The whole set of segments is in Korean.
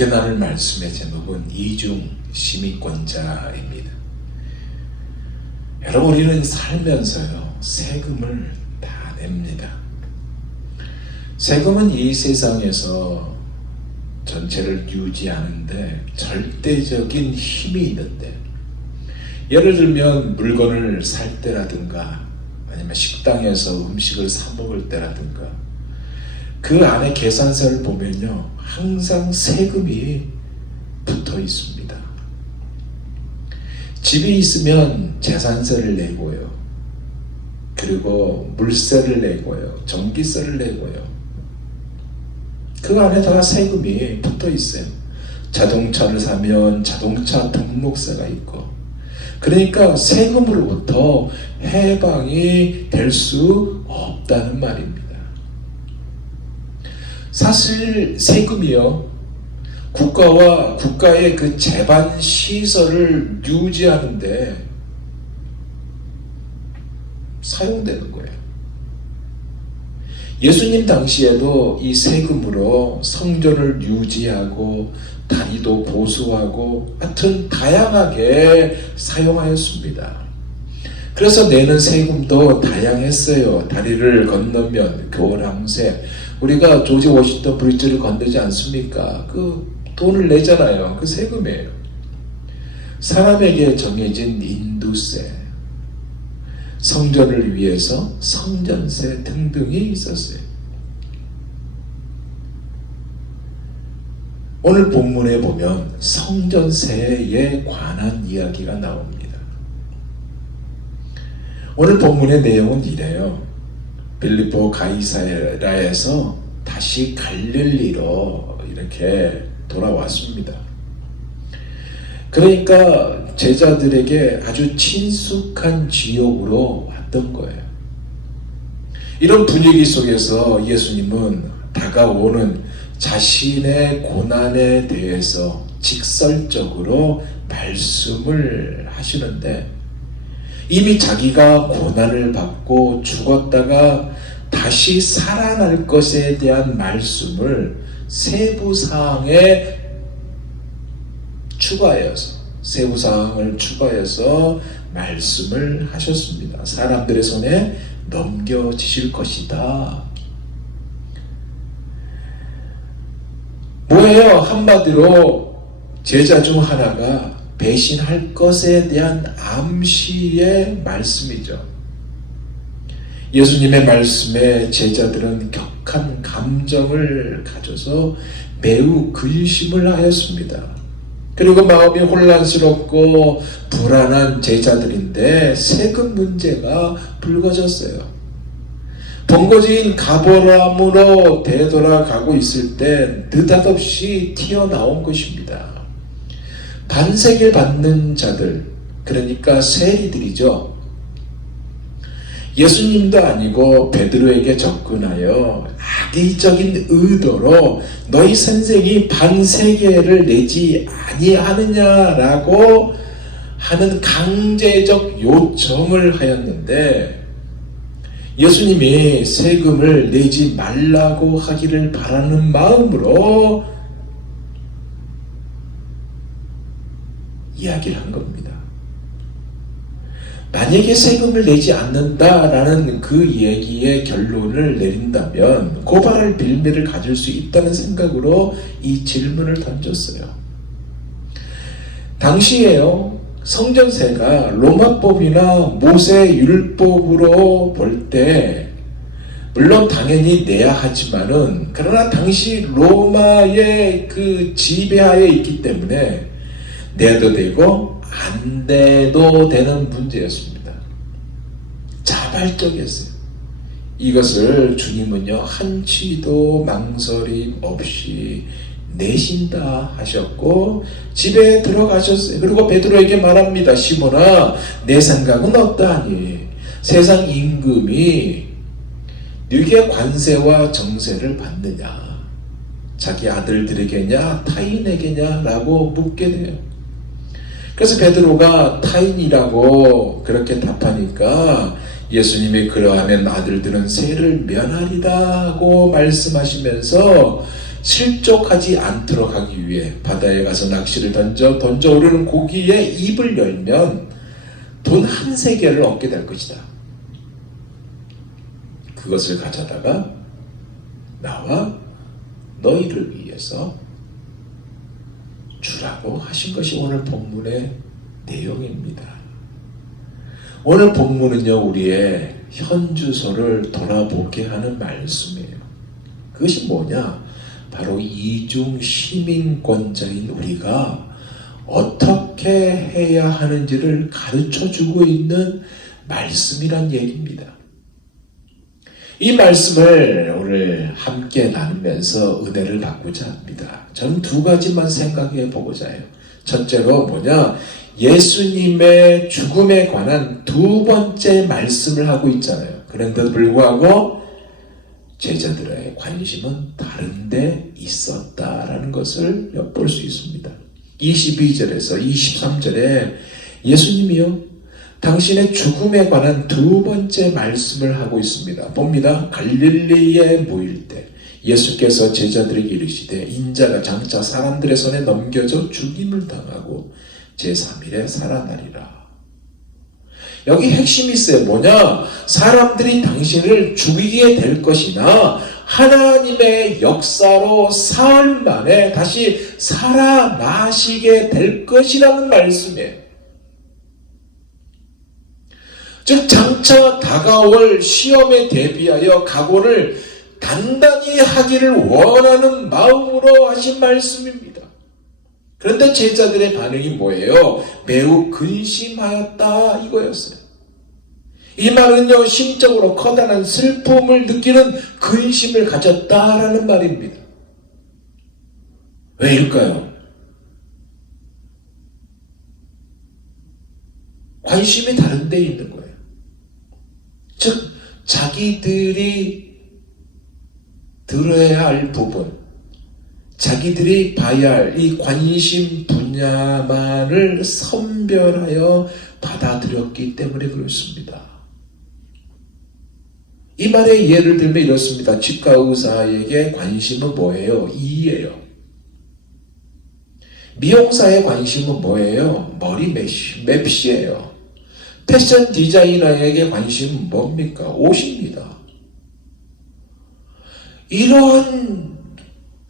함께 나눌 말씀의 제목은 이중 시민권자입니다. 여러분, 우리는 살면서요 세금을 다 냅니다. 세금은 이 세상에서 전체를 유지하는데 절대적인 힘이 있는데, 예를 들면 물건을 살 때라든가 아니면 식당에서 음식을 사 먹을 때라든가 그 안에 계산서를 보면요 항상 세금이 붙어 있습니다. 집이 있으면 재산세를 내고요, 그리고 물세를 내고요, 전기세를 내고요. 그 안에 다 세금이 붙어 있어요. 자동차를 사면 자동차 등록세가 있고, 그러니까 세금으로부터 해방이 될 수 없다는 말입니다. 사실 세금이요 국가와 국가의 그 재반 시설을 유지하는데 사용되는 거예요. 예수님 당시에도 이 세금으로 성전을 유지하고 다리도 보수하고 하여튼 다양하게 사용하였습니다. 그래서 내는 세금도 다양했어요. 다리를 건너면 교람세, 우리가 조지 워싱턴 브리지를 건너지 않습니까? 그 돈을 내잖아요. 그 세금이에요. 사람에게 정해진 인도세, 성전을 위해서 성전세 등등이 있었어요. 오늘 본문에 보면 성전세에 관한 이야기가 나옵니다. 오늘 본문의 내용은 이래요. 빌립보 가이사랴에서 다시 갈릴리로 이렇게 돌아왔습니다. 그러니까 제자들에게 아주 친숙한 지역으로 왔던 거예요. 이런 분위기 속에서 예수님은 다가오는 자신의 고난에 대해서 직설적으로 말씀을 하시는데, 이미 자기가 고난을 받고 죽었다가 다시 살아날 것에 대한 말씀을 세부사항에 세부사항을 추가해서 말씀을 하셨습니다. 사람들의 손에 넘겨지실 것이다. 뭐예요? 한마디로 제자 중 하나가 배신할 것에 대한 암시의 말씀이죠. 예수님의 말씀에 제자들은 격한 감정을 가져서 매우 근심을 하였습니다. 그리고 마음이 혼란스럽고 불안한 제자들인데 세금 문제가 불거졌어요. 번거지인 가버나움으로 되돌아가고 있을 때 느닷없이 튀어나온 것입니다. 반세를 받는 자들, 그러니까 세리들이죠. 예수님도 아니고 베드로에게 접근하여 악의적인 의도로 너희 선생이 반세계를 내지 아니하느냐라고 하는 강제적 요청을 하였는데, 예수님이 세금을 내지 말라고 하기를 바라는 마음으로 이야기를 한 겁니다. 만약에 세금을 내지 않는다라는 그 얘기의 결론을 내린다면 고발할 빌미를 가질 수 있다는 생각으로 이 질문을 던졌어요. 당시에요 성전세가 로마법이나 모세율법으로 볼 때 물론 당연히 내야 하지만은, 그러나 당시 로마의 그 지배하에 있기 때문에 내도 되고 안 돼도 되는 문제였습니다. 자발적이었어요. 이것을 주님은요 한치도 망설임 없이 내신다 하셨고 집에 들어가셨어요. 그리고 베드로에게 말합니다. 시몬아, 내 생각은 어떠하니? 세상 임금이 네게 관세와 정세를 받느냐? 자기 아들들에게냐 타인에게냐? 라고 묻게 돼요. 그래서 베드로가 타인이라고 그렇게 답하니까 예수님이 그러하면 아들들은 세를 면하리다 하고 말씀하시면서 실족하지 않도록 하기 위해 바다에 가서 낚시를 던져 오르는 고기의 입을 열면 돈 한 세겔을 얻게 될 것이다. 그것을 가져다가 나와 너희를 위해서 주라고 하신 것이 오늘 본문의 내용입니다. 오늘 본문은요, 우리의 현주소를 돌아보게 하는 말씀이에요. 그것이 뭐냐? 바로 이중 시민권자인 우리가 어떻게 해야 하는지를 가르쳐주고 있는 말씀이란 얘기입니다. 이 말씀을 오늘 함께 나누면서 은혜를 받고자 합니다. 저는 두 가지만 생각해 보고자 해요. 첫째로 뭐냐? 예수님의 죽음에 관한 두 번째 말씀을 하고 있잖아요. 그런데도 불구하고 제자들의 관심은 다른 데 있었다라는 것을 엿볼 수 있습니다. 22절에서 23절에 예수님이요, 당신의 죽음에 관한 두 번째 말씀을 하고 있습니다. 봅니다. 갈릴리에 모일 때 예수께서 제자들에게 이르시되 인자가 장차 사람들의 손에 넘겨져 죽임을 당하고 제3일에 살아나리라. 여기 핵심이 있어요. 뭐냐? 사람들이 당신을 죽이게 될 것이나 하나님의 역사로 사흘 만에 다시 살아나시게 될 것이라는 말씀이에요. 즉 장차 다가올 시험에 대비하여 각오를 단단히 하기를 원하는 마음으로 하신 말씀입니다. 그런데 제자들의 반응이 뭐예요? 매우 근심하였다 이거였어요. 이 말은요, 심적으로 커다란 슬픔을 느끼는 근심을 가졌다라는 말입니다. 왜일까요? 관심이 다른 데 있는 거예요. 즉 자기들이 들어야 할 부분, 자기들이 봐야 할 이 관심 분야만을 선별하여 받아들였기 때문에 그렇습니다. 이 말의 예를 들면 이렇습니다. 치과 의사에게 관심은 뭐예요? 이예요. 미용사의 관심은 뭐예요? 머리 맵시예요. 패션 디자이너에게 관심은 뭡니까? 옷입니다. 이런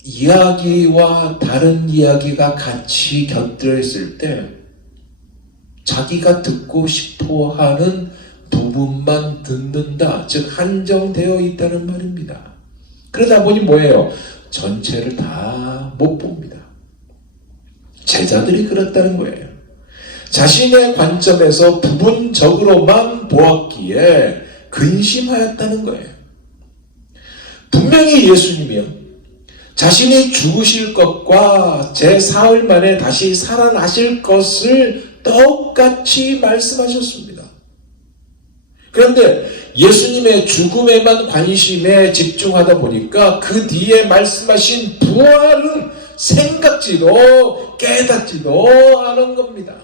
이야기와 다른 이야기가 같이 곁들여 있을 때 자기가 듣고 싶어 하는 부분만 듣는다. 즉 한정되어 있다는 말입니다. 그러다 보니 뭐예요? 전체를 다 못 봅니다. 제자들이 그렇다는 거예요. 자신의 관점에서 부분적으로만 보았기에 근심하였다는 거예요. 분명히 예수님이요, 자신이 죽으실 것과 제4일 만에 다시 살아나실 것을 똑같이 말씀하셨습니다. 그런데 예수님의 죽음에만 관심에 집중하다 보니까 그 뒤에 말씀하신 부활은 생각지도 깨닫지도 않은 겁니다.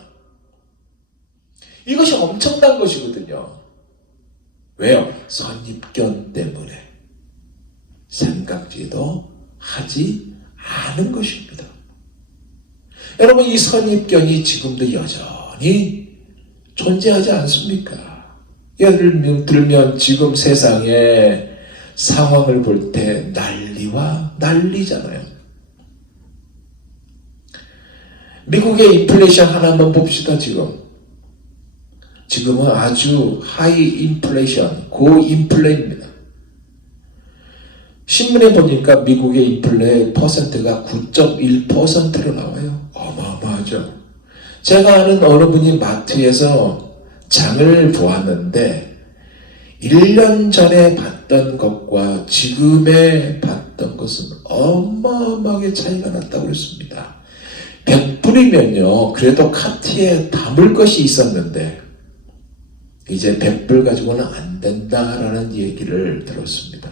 이것이 엄청난 것이거든요. 왜요? 선입견 때문에 생각지도 하지 않은 것입니다. 여러분, 이 선입견이 지금도 여전히 존재하지 않습니까? 예를 들면 지금 세상의 상황을 볼 때 난리와 난리잖아요. 미국의 인플레이션 하나만 봅시다. 지금은 아주 하이 인플레이션, 고인플레입니다. 신문에 보니까 미국의 인플레 퍼센트가 9.1%로 나와요. 어마어마하죠. 제가 아는 어느 분이 마트에서 장을 보았는데 1년 전에 봤던 것과 지금에 봤던 것은 어마어마하게 차이가 났다고 그랬습니다. 100불이면요 그래도 카트에 담을 것이 있었는데 이제 100불 가지고는 안 된다라는 얘기를 들었습니다.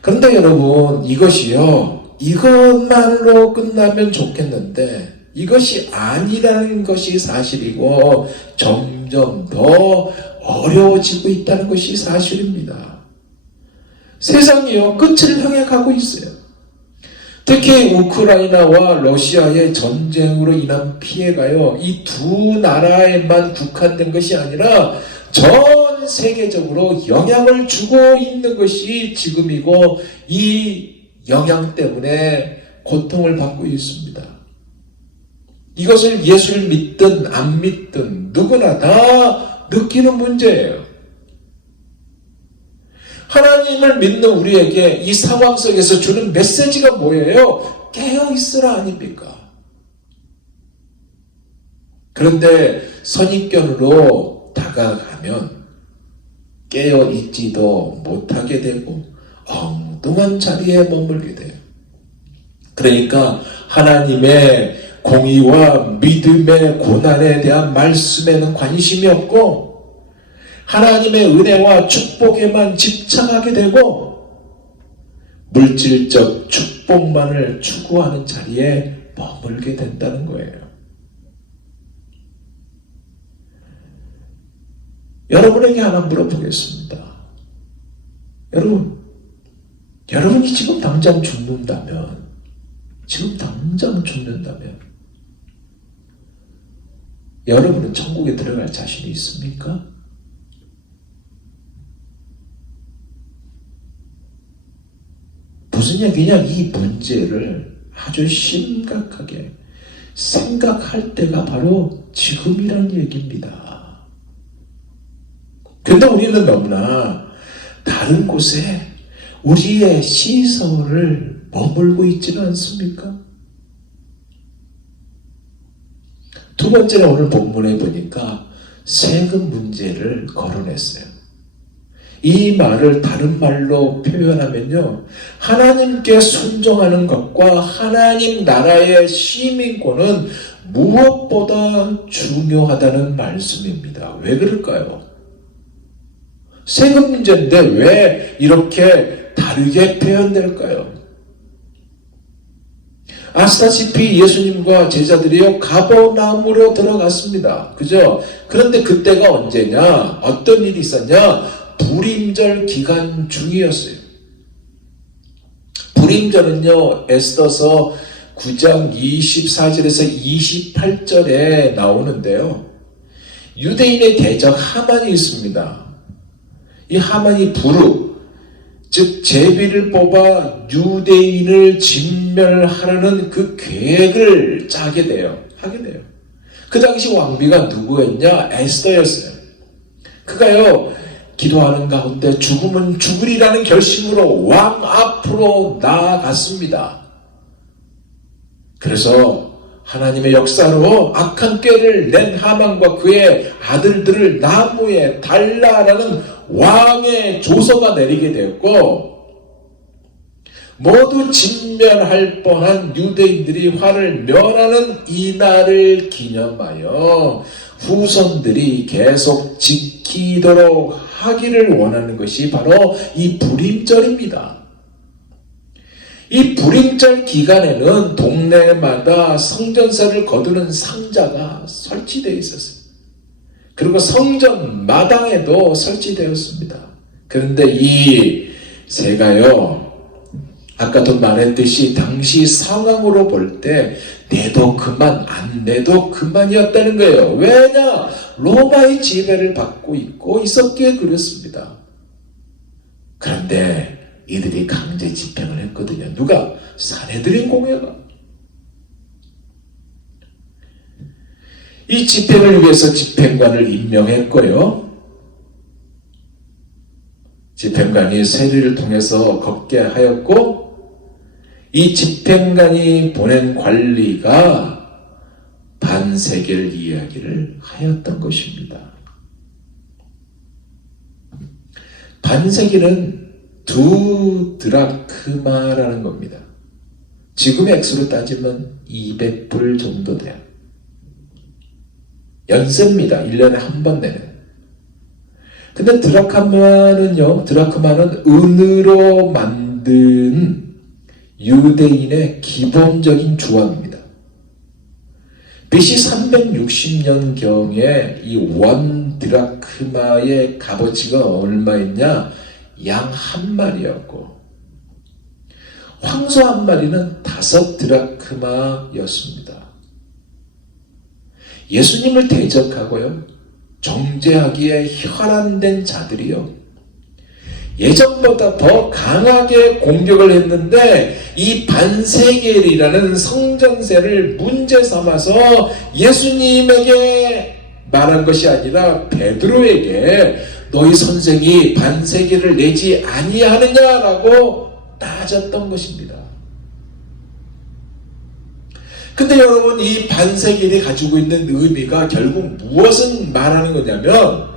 그런데 여러분, 이것이요, 이것만으로 끝나면 좋겠는데 이것이 아니라는 것이 사실이고 점점 더 어려워지고 있다는 것이 사실입니다. 세상이요, 끝을 향해 가고 있어요. 특히 우크라이나와 러시아의 전쟁으로 인한 피해가요, 이 두 나라에만 국한된 것이 아니라 전 세계적으로 영향을 주고 있는 것이 지금이고, 이 영향 때문에 고통을 받고 있습니다. 이것을 예수를 믿든 안 믿든 누구나 다 느끼는 문제예요. 하나님을 믿는 우리에게 이 상황 속에서 주는 메시지가 뭐예요? 깨어있으라 아닙니까? 그런데 선입견으로 다가가면 깨어있지도 못하게 되고 엉뚱한 자리에 머물게 돼요. 그러니까 하나님의 공의와 믿음의 고난에 대한 말씀에는 관심이 없고 하나님의 은혜와 축복에만 집착하게 되고 물질적 축복만을 추구하는 자리에 머물게 된다는 거예요. 여러분에게 하나 물어보겠습니다. 여러분이 지금 당장 죽는다면 여러분은 천국에 들어갈 자신이 있습니까? 무슨 얘기냐? 이 문제를 아주 심각하게 생각할 때가 바로 지금이라는 얘기입니다. 그런데 우리는 너무나 다른 곳에 우리의 시선을 머물고 있지는 않습니까? 두 번째는 오늘 본문에 보니까 세금 문제를 거론했어요. 이 말을 다른 말로 표현하면요, 하나님께 순종하는 것과 하나님 나라의 시민권은 무엇보다 중요하다는 말씀입니다. 왜 그럴까요? 세금 문제인데 왜 이렇게 다르게 표현될까요? 아시다시피 예수님과 제자들이요, 가버나움으로 들어갔습니다. 그죠? 그런데 그때가 언제냐? 어떤 일이 있었냐? 불임절 기간 중이었어요. 불임절은요, 에스더서 9장 24절에서 28절에 나오는데요, 유대인의 대적 하만이 있습니다. 이 하만이 즉 제비를 뽑아 유대인을 진멸하려는 그 계획을 하게 돼요. 그 당시 왕비가 누구였냐? 에스더였어요. 그가요, 기도하는 가운데 죽으면 죽으리라는 결심으로 왕 앞으로 나아갔습니다. 그래서 하나님의 역사로 악한 꾀를 낸 하만과 그의 아들들을 나무에 달라라는 왕의 조서가 내리게 되었고, 모두 진멸할 뻔한 유대인들이 화를 면하는 이날을 기념하여 후손들이 계속 지키도록 하기를 원하는 것이 바로 이 불임절입니다. 이 불임절 기간에는 동네마다 성전세를 거두는 상자가 설치되어 있었어요. 그리고 성전 마당에도 설치되었습니다. 그런데 이 새가요, 아까도 말했듯이 당시 상황으로 볼 때 내도 그만 안 내도 그만이었다는 거예요. 왜냐? 로마의 지배를 받고 있었기에 그렇습니다. 그런데 이들이 강제 집행을 했거든요. 누가? 사내들인 공회가. 이 집행을 위해서 집행관을 임명했고요. 집행관이 세리를 통해서 걷게 하였고, 이 집행관이 보낸 관리가 반세겔 이야기를 하였던 것입니다. 반세겔은 2드라크마라는 겁니다. 지금의 액수로 따지면 200불 정도 돼요. 연세입니다. 1년에 한 번 내는. 근데 드라크마는 은으로 만든 유대인의 기본적인 주화입니다. BC 360년경에 이 원 드라크마의 값어치가 얼마였냐? 양 한 마리였고, 황소 한 마리는 5드라크마였습니다. 예수님을 대적하고요, 정죄하기에 혈안된 자들이요, 예전보다 더 강하게 공격을 했는데 이 반세겔이라는 성전세를 문제 삼아서 예수님에게 말한 것이 아니라 베드로에게 너희 선생이 반세겔을 내지 아니하느냐라고 따졌던 것입니다. 근데 여러분, 이 반세겔이 가지고 있는 의미가 결국 무엇을 말하는 거냐면,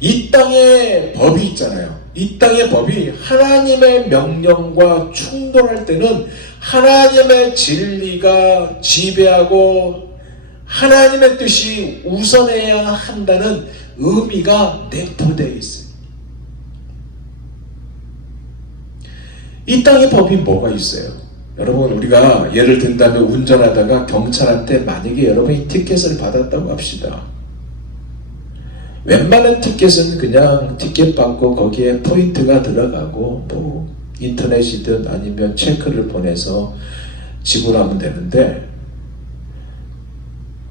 이 땅의 법이 있잖아요. 이 땅의 법이 하나님의 명령과 충돌할 때는 하나님의 진리가 지배하고 하나님의 뜻이 우선해야 한다는 의미가 내포되어 있어요. 이 땅의 법이 뭐가 있어요? 여러분, 우리가 예를 든다면 운전하다가 경찰한테 만약에 여러분이 티켓을 받았다고 합시다. 웬만한 티켓은 그냥 티켓 받고 거기에 포인트가 들어가고 뭐 인터넷이든 아니면 체크를 보내서 지불하면 되는데,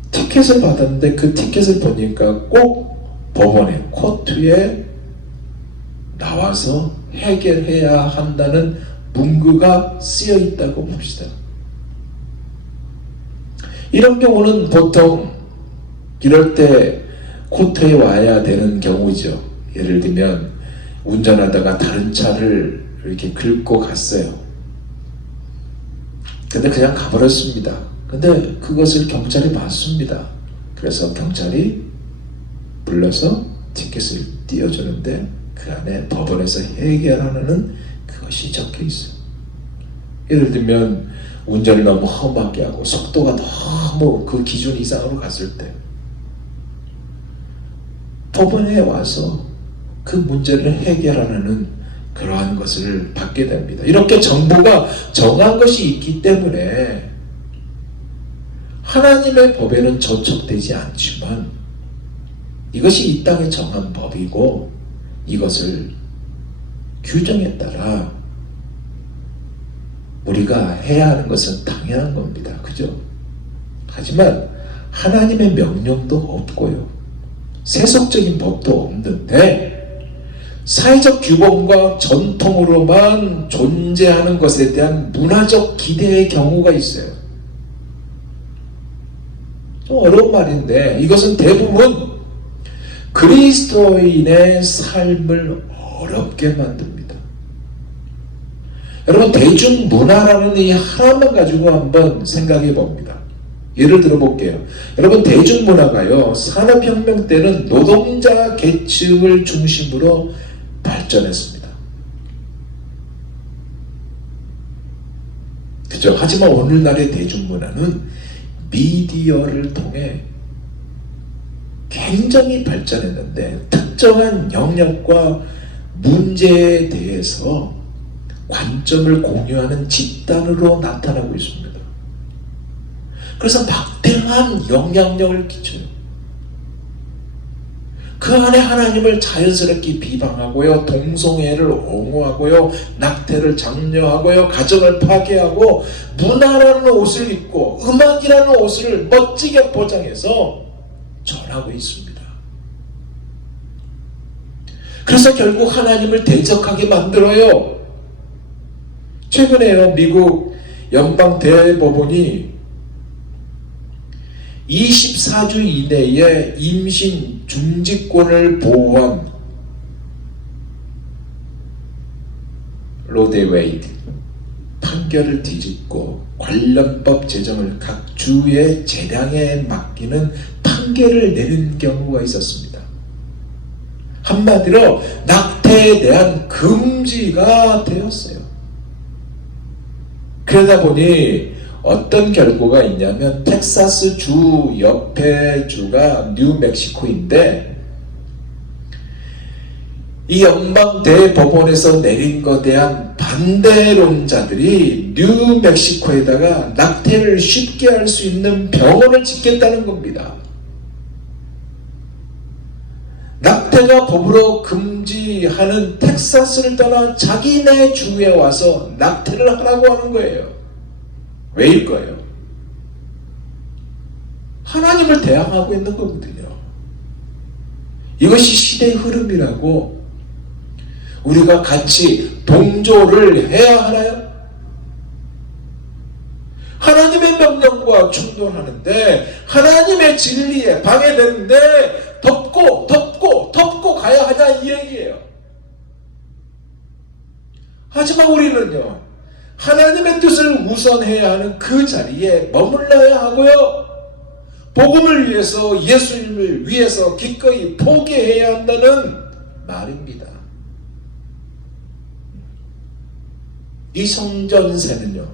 티켓을 받았는데 그 티켓을 보니까 꼭 법원에, 코트에 나와서 해결해야 한다는 문구가 쓰여 있다고 봅시다. 이런 경우는 보통 이럴 때 코트에 와야 되는 경우죠. 예를 들면 운전하다가 다른 차를 이렇게 긁고 갔어요. 근데 그냥 가버렸습니다. 근데 그것을 경찰이 봤습니다. 그래서 경찰이 불러서 티켓을 띄워주는데 그 안에 법원에서 해결하는 그것이 적혀 있어요. 예를 들면 운전을 너무 험하게 하고 속도가 너무 그 기준 이상으로 갔을 때 법원에 와서 그 문제를 해결하는 그러한 것을 받게 됩니다. 이렇게 정부가 정한 것이 있기 때문에 하나님의 법에는 저촉되지 않지만 이것이 이 땅에 정한 법이고 이것을 규정에 따라 우리가 해야 하는 것은 당연한 겁니다. 그죠? 하지만 하나님의 명령도 없고요, 세속적인 법도 없는데 사회적 규범과 전통으로만 존재하는 것에 대한 문화적 기대의 경우가 있어요. 좀 어려운 말인데 이것은 대부분 그리스도인의 삶을 어렵게 만듭니다. 여러분, 대중문화라는 이 하나만 가지고 한번 생각해 봅니다. 예를 들어 볼게요. 여러분, 대중문화가요, 산업혁명 때는 노동자 계층을 중심으로 발전했습니다. 그죠? 하지만 오늘날의 대중문화는 미디어를 통해 굉장히 발전했는데 특정한 영역과 문제에 대해서 관점을 공유하는 집단으로 나타나고 있습니다. 그래서 막대한 영향력을 끼쳐요. 그 안에 하나님을 자연스럽게 비방하고요, 동성애를 옹호하고요, 낙태를 장려하고요, 가정을 파괴하고 문화라는 옷을 입고 음악이라는 옷을 멋지게 포장해서 전하고 있습니다. 그래서 결국 하나님을 대적하게 만들어요. 최근에요, 미국 연방 대법원이 24주 이내에 임신 중지권을 보호한 로데 웨이드 판결을 뒤집고 관련법 제정을 각 주의 재량에 맡기는 판결을 내린 경우가 있었습니다. 한마디로 낙태에 대한 금지가 되었어요. 그러다 보니 어떤 결과가 있냐면 텍사스 주 옆에 주가 뉴멕시코인데 이 연방 대법원에서 내린 것에 대한 반대론자들이 뉴멕시코에다가 낙태를 쉽게 할 수 있는 병원을 짓겠다는 겁니다. 낙태 모세가 법으로 금지하는 텍사스를 떠나 자기네 주에 와서 낙태를 하라고 하는 거예요. 왜일까요? 하나님을 대항하고 있는 거거든요. 이것이 시대의 흐름이라고 우리가 같이 동조를 해야 하나요? 하나님의 명령과 충돌하는데 하나님의 진리에 방해되는데 덮고 가야 하냐 이 얘기예요. 하지만 우리는요, 하나님의 뜻을 우선해야 하는 그 자리에 머물러야 하고요, 복음을 위해서, 예수님을 위해서 기꺼이 포기해야 한다는 말입니다. 이 성전세는요,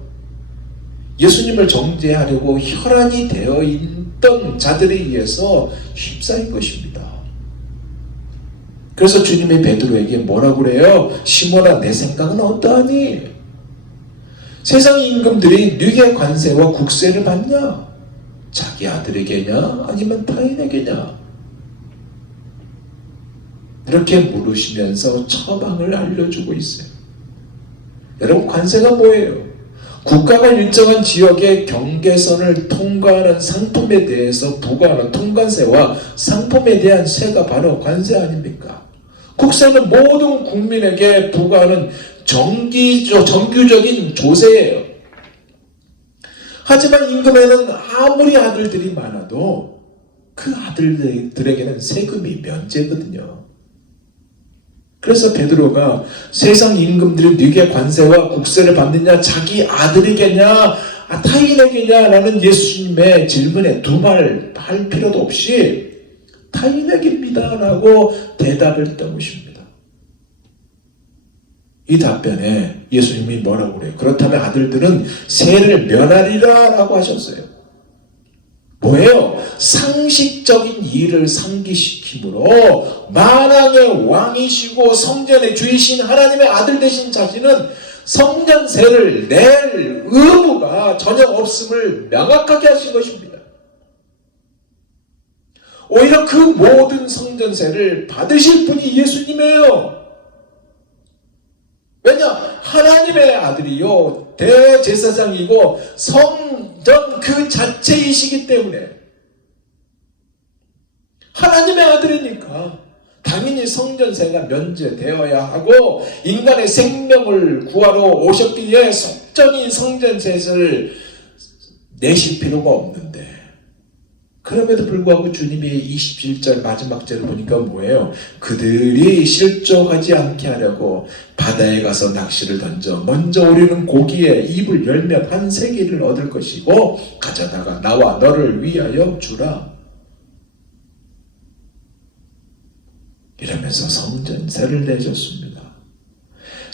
예수님을 정죄하려고 혈안이 되어 있던 자들에 의해서 휩싸인 것입니다. 그래서 주님이 베드로에게 뭐라고 그래요? 시몬아, 내 생각은 어떠하니? 세상 임금들이 네게 관세와 국세를 받냐? 자기 아들에게냐? 아니면 타인에게냐? 이렇게 물으시면서 처방을 알려주고 있어요. 여러분, 관세가 뭐예요? 국가가 일정한 지역의 경계선을 통과하는 상품에 대해서 부과하는 통관세와 상품에 대한 세가 바로 관세 아닙니까? 국세는 모든 국민에게 부과하는 정규적인 조세예요. 하지만 임금에는 아무리 아들들이 많아도 그 아들들에게는 세금이 면제거든요. 그래서 베드로가 세상 임금들이 네게 관세와 국세를 받느냐, 자기 아들에게냐, 타인에게냐 라는 예수님의 질문에 두말 할 필요도 없이 타인에게입니다 라고 대답을 했던 것입니다. 이 답변에 예수님이 뭐라고 그래요? 그렇다면 아들들은 세를 면하리라 라고 하셨어요. 뭐예요? 상식적인 일을 상기시킴으로 만왕의 왕이시고 성전의 주이신 하나님의 아들 되신 자신은 성전세를 낼 의무가 전혀 없음을 명확하게 하신 것입니다. 오히려 그 모든 성전세를 받으실 분이 예수님이에요. 왜냐? 하나님의 아들이요, 대제사장이고 성전 그 자체이시기 때문에, 하나님의 아들이니까 당연히 성전세가 면제되어야 하고, 인간의 생명을 구하러 오셨기에 속전히 성전세를 내실 필요가 없는데, 그럼에도 불구하고 주님이 27절 마지막 절을 보니까 뭐예요? 그들이 실족하지 않게 하려고 바다에 가서 낚시를 던져 먼저 우리는 고기에 입을 열면 한 세기를 얻을 것이고 가져다가 나와 너를 위하여 주라. 이러면서 성전세를 내줬습니다.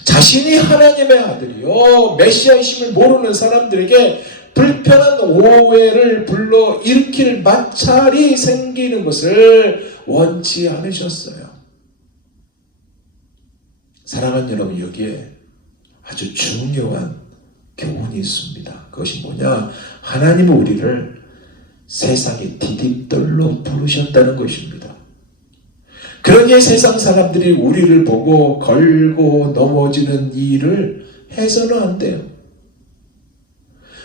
자신이 하나님의 아들이요, 메시아이심을 모르는 사람들에게 불편한 오해를 불러 일으킬 마찰이 생기는 것을 원치 않으셨어요. 사랑하는 여러분, 여기에 아주 중요한 교훈이 있습니다. 그것이 뭐냐? 하나님은 우리를 세상의 디딤돌로 부르셨다는 것입니다. 그러기에 세상 사람들이 우리를 보고 걸고 넘어지는 일을 해서는 안 돼요.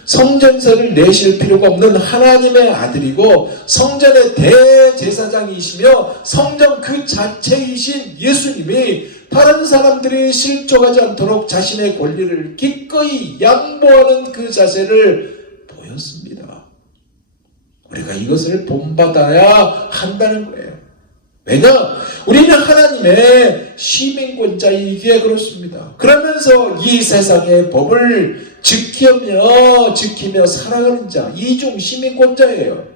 성전세를 내실 필요가 없는 하나님의 아들이고 성전의 대제사장이시며 성전 그 자체이신 예수님이 다른 사람들이 실족하지 않도록 자신의 권리를 기꺼이 양보하는 그 자세를 보였습니다. 우리가 이것을 본받아야 한다는 거예요. 왜냐? 우리는 하나님의 시민권자이기에 그렇습니다. 그러면서 이 세상의 법을 지키며 살아가는 자, 이중 시민권자예요.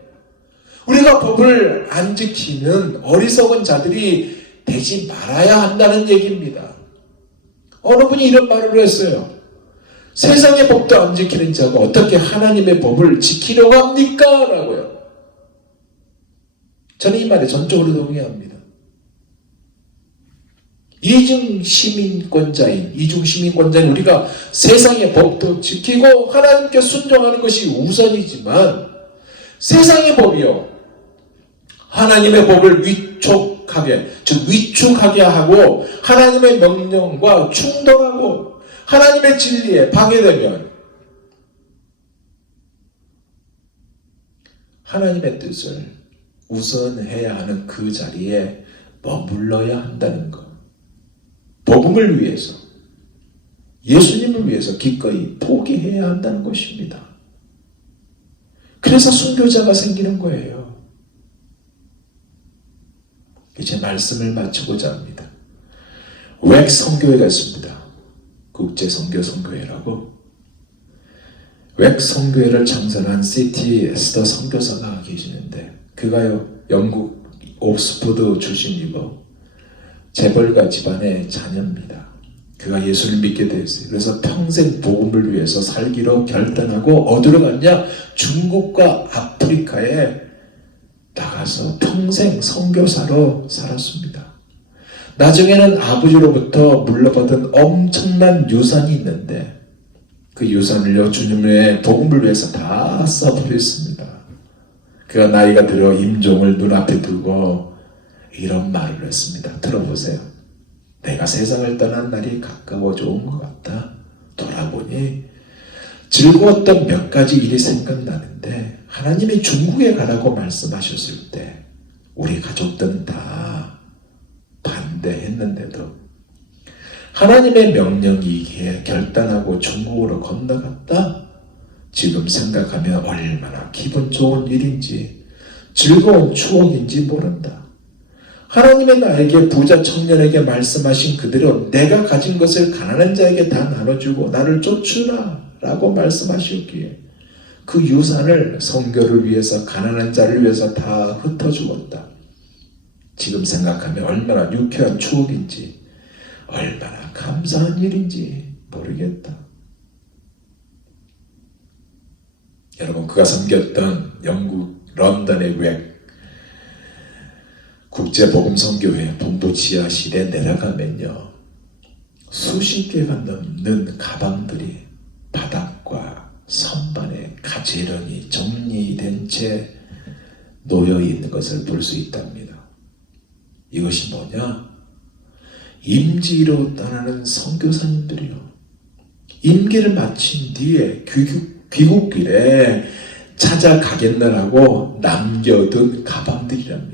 우리가 법을 안 지키는 어리석은 자들이 되지 말아야 한다는 얘기입니다. 어느 분이 이런 말을 했어요. 세상의 법도 안 지키는 자가 어떻게 하나님의 법을 지키려고 합니까? 라고요. 저는 이 말에 전적으로 동의합니다. 이중 시민권자인 우리가 세상의 법도 지키고 하나님께 순종하는 것이 우선이지만 세상의 법이요, 하나님의 법을 위촉하는 반역하게, 즉 위축하게 하고 하나님의 명령과 충돌하고 하나님의 진리에 방해되면 하나님의 뜻을 우선해야 하는 그 자리에 머물러야 한다는 것. 복음을 위해서, 예수님을 위해서 기꺼이 포기해야 한다는 것입니다. 그래서 순교자가 생기는 거예요. 이제 말씀을 마치고자 합니다. 웩 선교회가 있습니다. 국제선교선교회라고. 웩 선교회를 창설한 C.T. 에스더 선교사가 계시는데 그가요 영국 옥스퍼드 출신이고 재벌가 집안의 자녀입니다. 그가 예수를 믿게 되었어요. 그래서 평생 복음을 위해서 살기로 결단하고 어디로 갔냐? 중국과 아프리카에 나가서 평생 선교사로 살았습니다. 나중에는 아버지로부터 물려받은 엄청난 유산이 있는데 그 유산을요 주님의 복음을 위해서 다 써버렸습니다. 그가 나이가 들어 임종을 눈앞에 두고 이런 말을 했습니다. 들어보세요. 내가 세상을 떠난 날이 가까워져 온 것 같다. 돌아보니 즐거웠던 몇 가지 일이 생각나는데 하나님이 중국에 가라고 말씀하셨을 때 우리 가족들은 다 반대했는데도 하나님의 명령이기에 결단하고 중국으로 건너갔다. 지금 생각하면 얼마나 기분 좋은 일인지 즐거운 추억인지 모른다. 하나님의 나에게 부자 청년에게 말씀하신 그대로 내가 가진 것을 가난한 자에게 다 나눠주고 나를 쫓으라 라고 말씀하셨기에 그 유산을 선교를 위해서 가난한 자를 위해서 다 흩어주었다. 지금 생각하면 얼마나 유쾌한 추억인지 얼마나 감사한 일인지 모르겠다. 여러분 그가 섬겼던 영국 런던의 웩 국제복음선교회 본부 지하실에 내려가면요 수십 개가 넘는 가방들이 바닥과 선반에 가지런히 정리된 채 놓여 있는 것을 볼 수 있답니다. 이것이 뭐냐? 임지로 떠나는 선교사님들이요. 임기를 마친 뒤에 귀국길에 찾아가겠느라고 남겨둔 가방들이랍니다.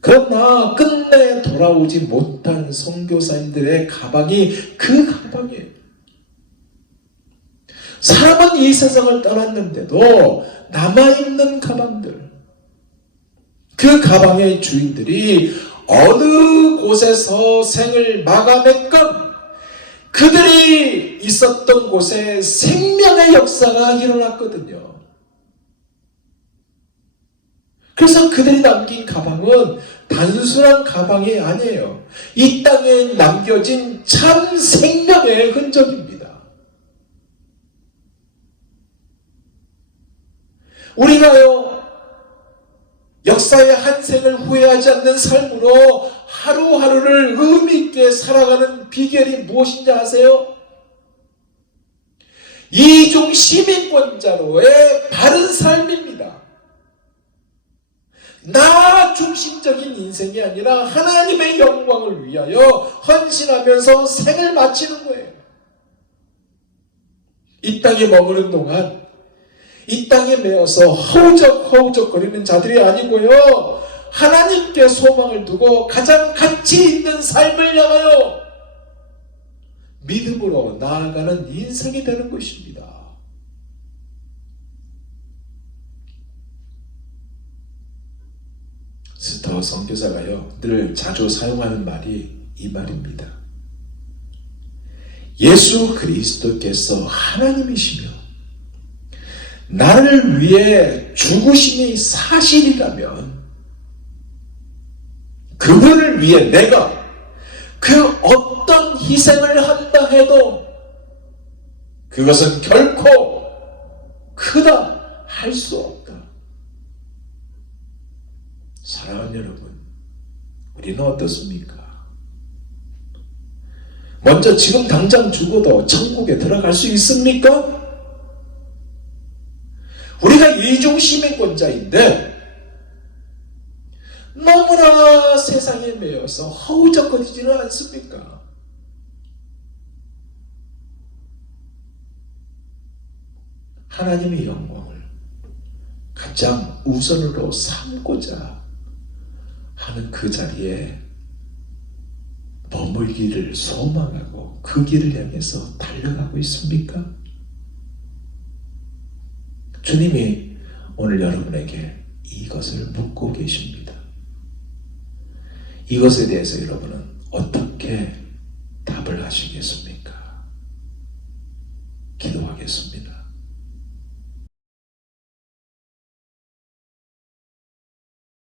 그러나 끝내 돌아오지 못한 선교사님들의 가방이 그 가방이에요. 사람은 이 세상을 떠났는데도 남아있는 가방들, 그 가방의 주인들이 어느 곳에서 생을 마감했건 그들이 있었던 곳에 생명의 역사가 일어났거든요. 그래서 그들이 남긴 가방은 단순한 가방이 아니에요. 이 땅에 남겨진 참 생명의 흔적입니다. 우리가요 역사의 한 생을 후회하지 않는 삶으로 하루하루를 의미있게 살아가는 비결이 무엇인지 아세요? 이중 시민권자로의 바른 삶입니다. 나 중심적인 인생이 아니라 하나님의 영광을 위하여 헌신하면서 생을 마치는 거예요. 이 땅에 머무는 동안 이 땅에 매어서 허우적거리는 자들이 아니고요. 하나님께 소망을 두고 가장 가치 있는 삶을 향하여 믿음으로 나아가는 인생이 되는 것입니다. 스터 선교사가요 늘 자주 사용하는 말이 이 말입니다. 예수 그리스도께서 하나님이시며 나를 위해 죽으심이 사실이라면 그분을 위해 내가 그 어떤 희생을 한다 해도 그것은 결코 크다 할 수 없다. 사랑하는 여러분, 우리는 어떻습니까? 먼저 지금 당장 죽어도 천국에 들어갈 수 있습니까? 우리가 이중 시민권자인데 너무나 세상에 매여서 허우적거리지는 않습니까? 하나님의 영광을 가장 우선으로 삼고자 하는 그 자리에 머물기를 소망하고 그 길을 향해서 달려가고 있습니까? 주님이 오늘 여러분에게 이것을 묻고 계십니다. 이것에 대해서 여러분은 어떻게 답을 하시겠습니까? 기도하겠습니다.